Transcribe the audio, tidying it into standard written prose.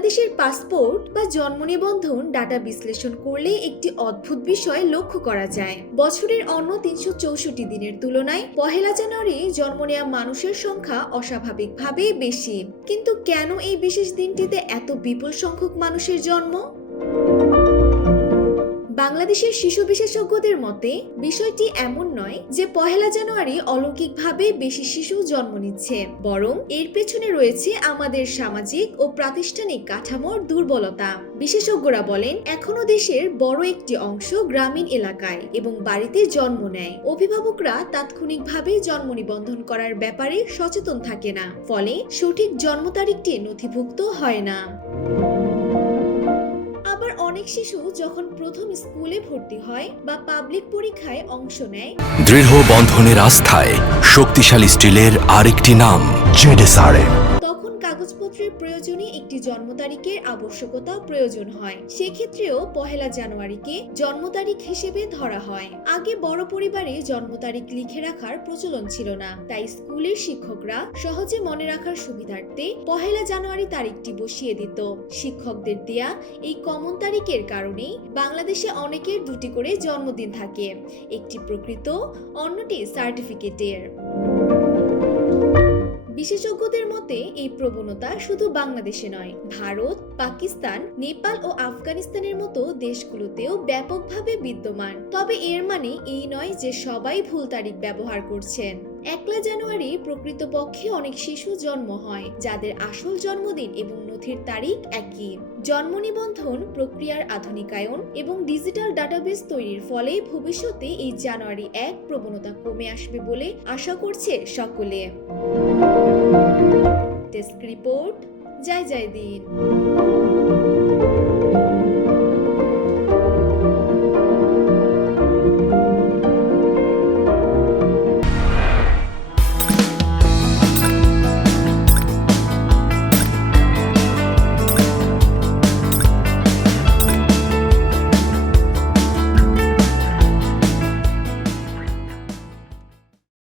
বাংলাদেশের পাসপোর্ট বা জন্ম নিবন্ধন ডাটা বিশ্লেষণ করলে একটি অদ্ভুত বিষয় লক্ষ্য করা যায়। বছরের অন্য ৩৬৪ দিনের তুলনায় পহেলা জানুয়ারি জন্ম নেওয়া মানুষের সংখ্যা অস্বাভাবিকভাবে বেশি। কিন্তু কেন এই বিশেষ দিনটিতে এত বিপুল সংখ্যক মানুষের জন্ম? বাংলাদেশের শিশু বিশেষজ্ঞদের মতে বিষয়টি এমন নয় যে পহেলা জানুয়ারি অলৌকিকভাবে বেশি শিশু জন্ম নিচ্ছে, বরং এর পেছনে রয়েছে আমাদের সামাজিক ও প্রাতিষ্ঠানিক কাঠামোর দুর্বলতা। বিশেষজ্ঞরা বলেন, এখনো দেশের বড় একটি অংশ গ্রামীণ এলাকায় এবং বাড়িতে জন্ম নেয়। অভিভাবকরা তাৎক্ষণিকভাবে জন্ম নিবন্ধন করার ব্যাপারে সচেতন থাকে না, ফলে সঠিক জন্ম তারিখটি নথিভুক্ত হয় না। আবার অনেক শিশু যখন প্রথম স্কুলে ভর্তি হয় বা পাবলিক পরীক্ষায় অংশ নেয়, দৃঢ় বন্ধনের আস্থায় শক্তিশালী স্টিলের আরেকটি নাম জেডএসআরএম। তখন কাগজপত্রের প্রয়োজনে একটি জন্ম তারিখের আবশ্যকতা প্রয়োজন হয়। সেক্ষেত্রেও পহেলা জানুয়ারিকে জন্ম তারিখ হিসেবে ধরা হয়। আগে বড় পরিবারে জন্ম তারিখ লিখে রাখার প্রচলন ছিল না, তাই স্কুলের শিক্ষকরা সহজে মনে রাখার সুবিধার্থে পহেলা জানুয়ারি তারিখটি বসিয়ে দিত। শিক্ষকদের দেয়া এই কমন তারিখের কারণেই বাংলাদেশে অনেকের দুটি করে জন্মদিন থাকে, একটি প্রকৃত, অন্যটি সার্টিফিকেটের। বিশেষজ্ঞদের মতে এই প্রবণতা শুধু বাংলাদেশে নয়, ভারত, পাকিস্তান, নেপাল ও আফগানিস্তানের মতো দেশগুলোতেও ব্যাপকভাবে বিদ্যমান। তবে এর মানে এই নয় যে সবাই ভুল তারিখ ব্যবহার করছেন। ১ জানুয়ারি প্রকৃতপক্ষে অনেক শিশু জন্ম হয় যাদের আসল জন্মদিন এবং নথির তারিখ একই। জন্ম নিবন্ধন প্রক্রিয়ার আধুনিকায়ন এবং ডিজিটাল ডাটাবেস তৈরির ফলে ভবিষ্যতে এই জানুয়ারি ১ প্রবণতা কমে আসবে বলে আশা করছে সকলে। ডেস্ক রিপোর্ট, জয় জয় দিন।